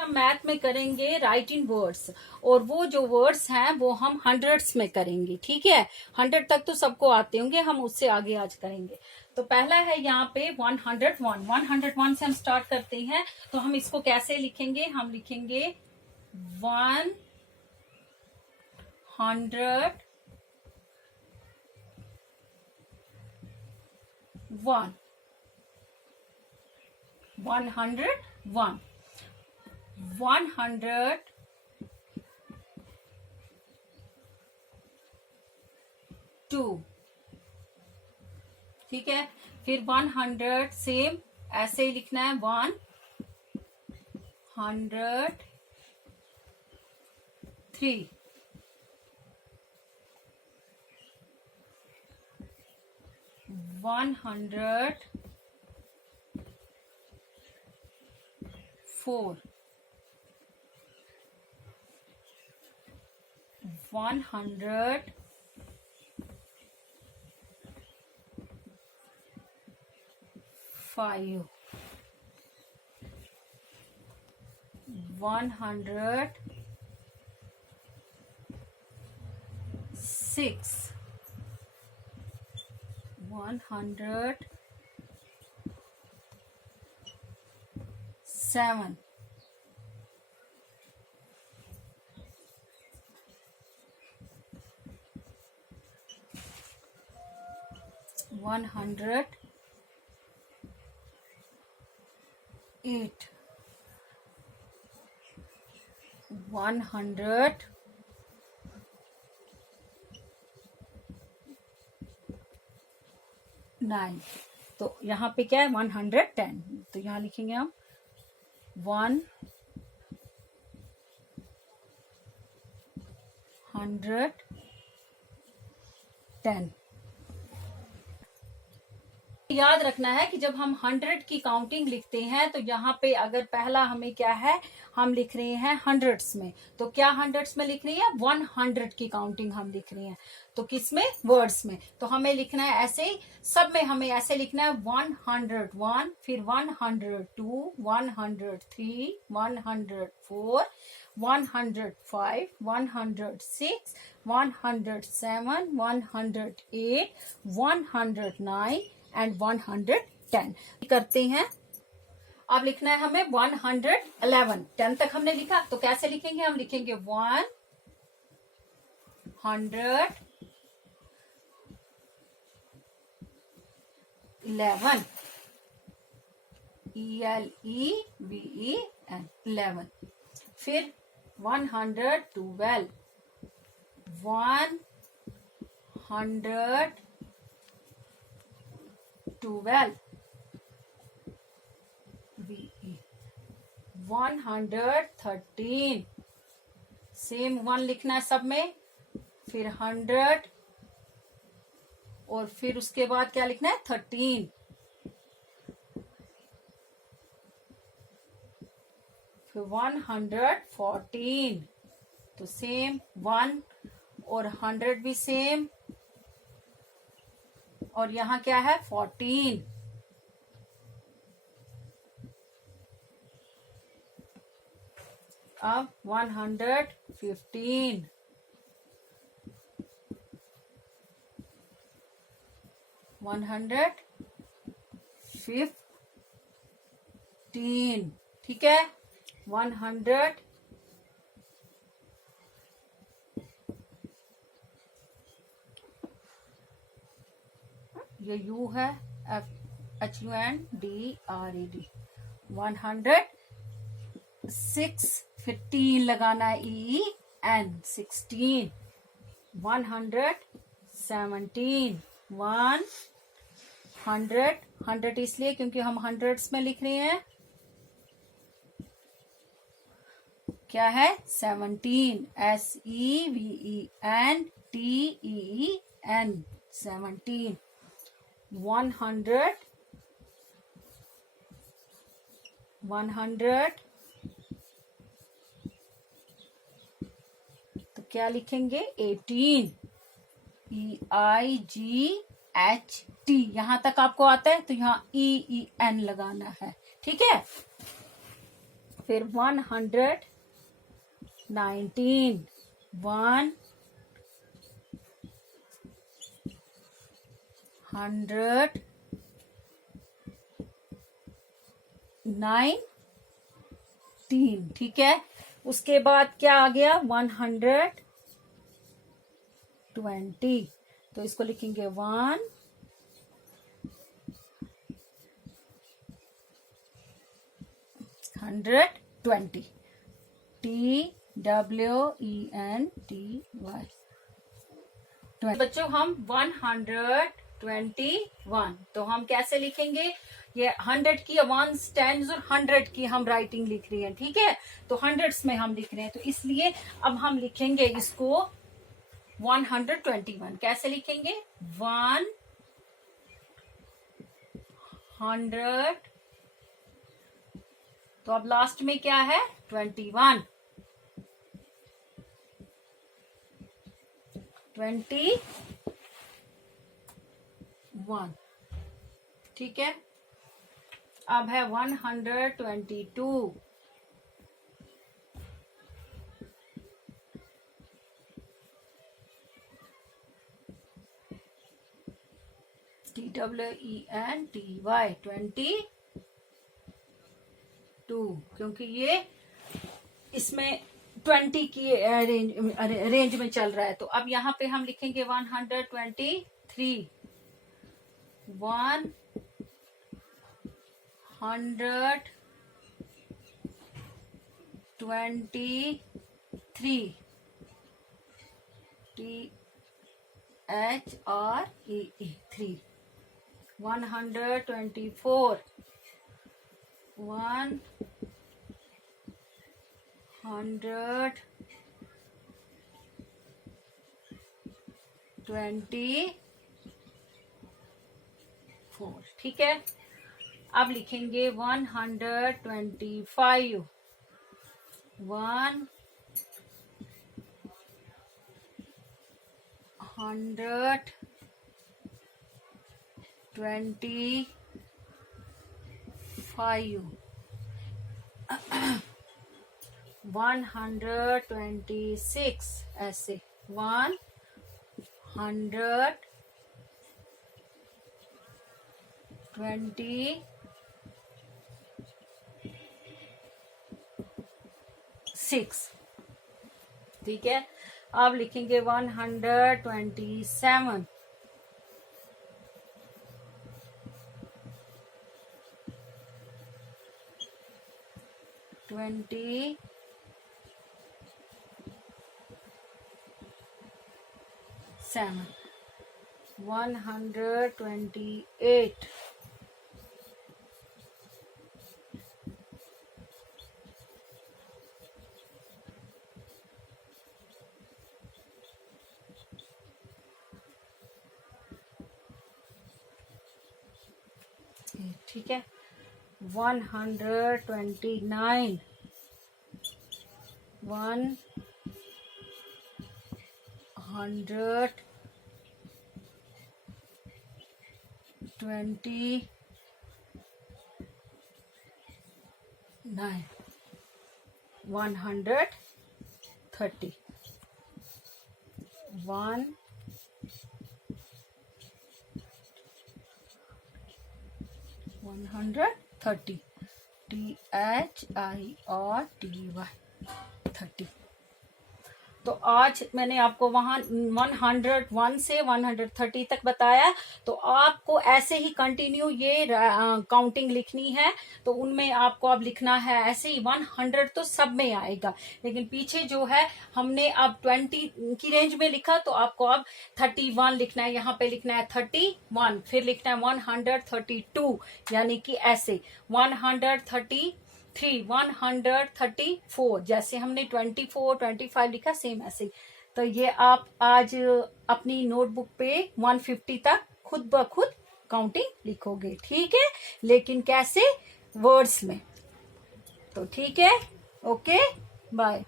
हम मैथ में करेंगे राइट इन वर्ड्स, और वो जो वर्ड्स हैं वो हम हंड्रेड्स में करेंगे। ठीक है, 100 तक तो सबको आते होंगे, हम उससे आगे आज करेंगे। तो पहला है यहाँ पे 101। 101 से हम स्टार्ट करते हैं। तो हम इसको कैसे लिखेंगे? हम लिखेंगे 100 1 101 102। ठीक है, फिर 100 सेम ऐसे ही लिखना है, 103। 104 105 106 107 108 109। तो यहाँ पे क्या है? 110। तो यहाँ लिखेंगे हम 110। याद रखना है कि जब हम 100 की काउंटिंग लिखते हैं तो यहाँ पे अगर पहला हमें क्या है, हम लिख रहे हैं हंड्रेड्स में, तो क्या हंड्रेड्स में लिख रही है? 100 की काउंटिंग हम लिख रहे हैं। तो किस में? वर्ड्स में। तो हमें लिखना है ऐसे ही, सब में हमें ऐसे लिखना है 101, फिर 102, 103, 104, 105, 106, 107, 108, 109 एंड 110 करते हैं। अब लिखना है हमें 111। 10 तक हमने लिखा, तो कैसे लिखेंगे? हम लिखेंगे 111 ELEVEN 11। फिर 112 112 BE 113। सेम 1 लिखना है सब में, फिर 100 और फिर उसके बाद क्या लिखना है? 13। फिर 114। तो सेम 1 और 100 भी सेम, और यहाँ क्या है? 14। अब 115 115। ठीक है, 100 ये U है, HUNDRED 116 लगाना है, EN 16। 117 100 इसलिए क्योंकि हम हंड्रेड्स में लिख रहे हैं। क्या है? 17 SEVENTEEN 17। 100 तो क्या लिखेंगे? 18 EIGHT। यहां तक आपको आता है तो यहाँ EEN लगाना है। ठीक है, फिर 119, 119, ठीक है। उसके बाद क्या आ गया 120, तो इसको लिखेंगे 120, TWENTY। बच्चों हम 121, तो हम कैसे लिखेंगे, ये 100 की वंस, टेन्स और 100 की हम राइटिंग लिख रही है, ठीक है। तो हंड्रेड्स में हम लिख रहे हैं, तो इसलिए अब हम लिखेंगे इसको 121। कैसे लिखेंगे 100, तो अब लास्ट में क्या है 21, 21, ठीक है। अब है 122, TWENTY, 22, क्योंकि ये इसमें 20 की रेंज में चल रहा है। तो अब यहाँ पे हम लिखेंगे 123, 123, THREE, 3, 124, 124, ठीक है। अब लिखेंगे 125, 125, 126, ऐसे 126, ठीक है। अब लिखेंगे 127, 128, ठीक है। 129, 129, 130, 130, THIRTY, 30। तो आज मैंने आपको वहां 101 से 130 तक बताया। तो आपको ऐसे ही कंटिन्यू ये काउंटिंग लिखनी है। तो उनमें आपको अब लिखना है ऐसे ही 100 तो सब में आएगा, लेकिन पीछे जो है हमने अब 20 की रेंज में लिखा, तो आपको अब 31 लिखना है, यहाँ पे लिखना है 31, फिर लिखना है 132, यानी कि ऐसे 133, 134, जैसे हमने 24, 25 लिखा, सेम ऐसे। तो ये आप आज अपनी नोटबुक पे 150 तक खुद ब खुद काउंटिंग लिखोगे, ठीक है। लेकिन कैसे, वर्ड्स में। तो ठीक है, ओके, बाय।